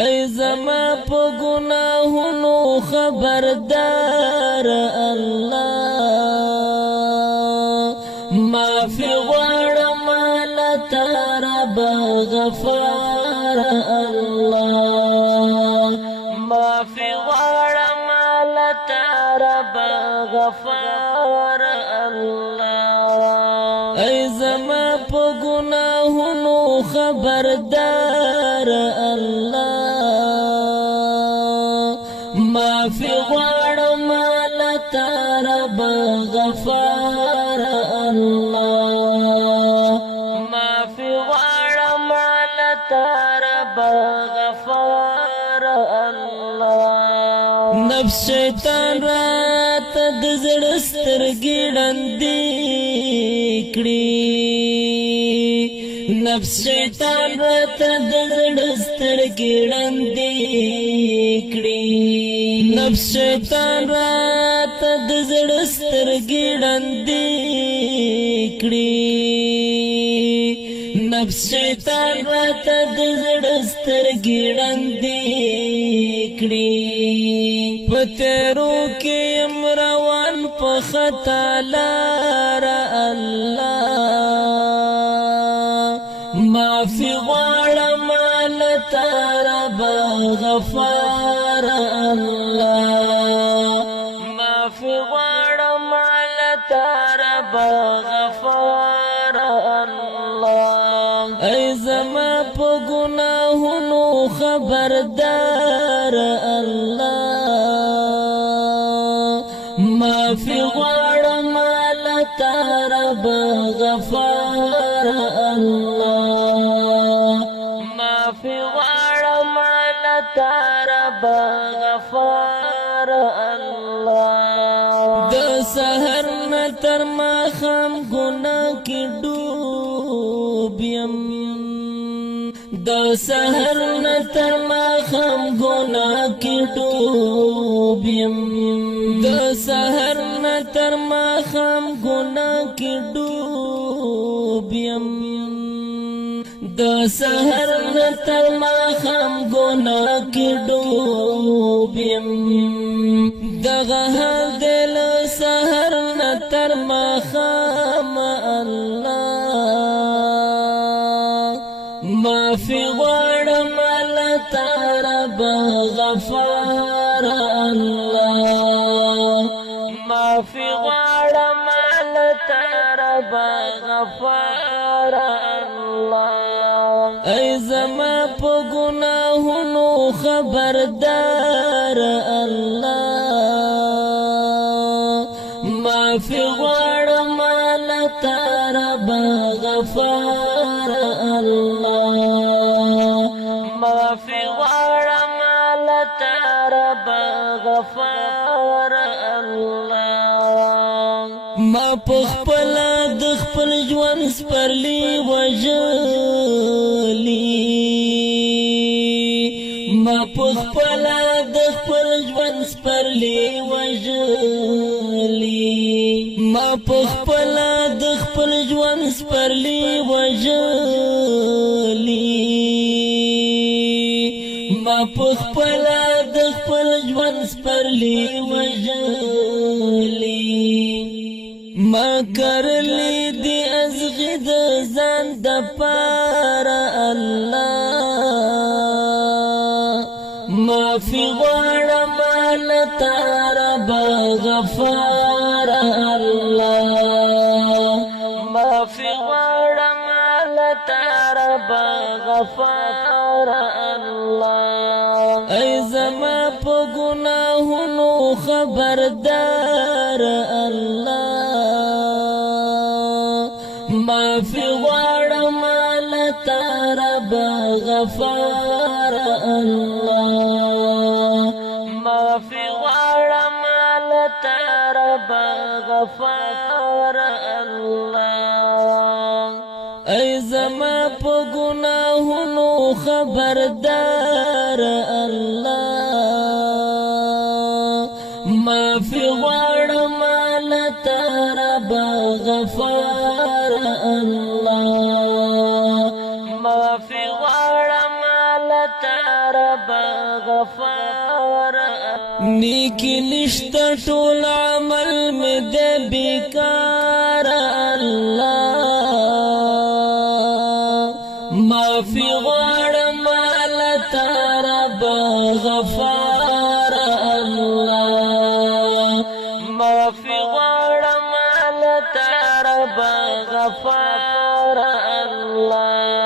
ای زما په ګناهونو خبردار الله معافي غواړم له تا رب غفار الله معافي غواړم له تا رب غفار الله ای زما په ګناهونو خبردار الله معافي غواړم له تا رب غفار الله معافي غواړم له تا رب غفار الله نفس شیطان رات د زړه سترګې ړندې کړې نفس شیطان رات د زړه سترګې ړندې کړې نفس شیطان رات د زړه سترګې ړندې کړې نفس شیطان رات د زړه سترګې ړندې کړې په تیرو کې یم روان په خطا لار الله معافي غواړم له تا رب غفار الله معافي غواړم له تا رب غفار الله ای زما په ګناهونو خبردار الله معافي غواړم له تا رب غفار الله معافي غواړم له تا رب غفار الله د سحر نه تر ماښام ګناه کې ډوب یم د سحر نه تر ماښام ګناه کې ډوب یم د سحر نه تر ماښام ګناه کې ډوب یم د سحر نه تر ماښام ګناه کې ډوب یم دغه حال دی له سحر نه تر ماښام الله معافي غواړم له تا رب غفار الله معافي غواړم له تا رب غفار الله ای زما په ګناهونو خبردار الله معافي غواړم له تا رب غفار الله معافي غواړم له تا رب غفار الله ما په خپل د خپل ژوند سپرلی وژلی ما په خپل د خپل ژوند سپرلی وژلی ما په خپل د خپل ژوند سپرلی وژلی ما په خپل د خپل ژوند سپرلی وژلی ما کرلی دی ازغی د ځان د پاره الله معافي غواړم له تا رب غفار الله معافي غواړم له تا رب غفار الله ای زما په ګناهونو خبردار الله معافي غواړم له تا رب غفار الله معافي غواړم له تا رب غفار الله ای زما په ګناهونو خبردار الله معافي غواړم له تا رب غفار الله معافي غواړم له تا رب غفار نیکی نشتا ټول عمل می دے بیکار اللہ معافی غواړم لتا رب غفار الله معافی غواړم لتا رب غفار الله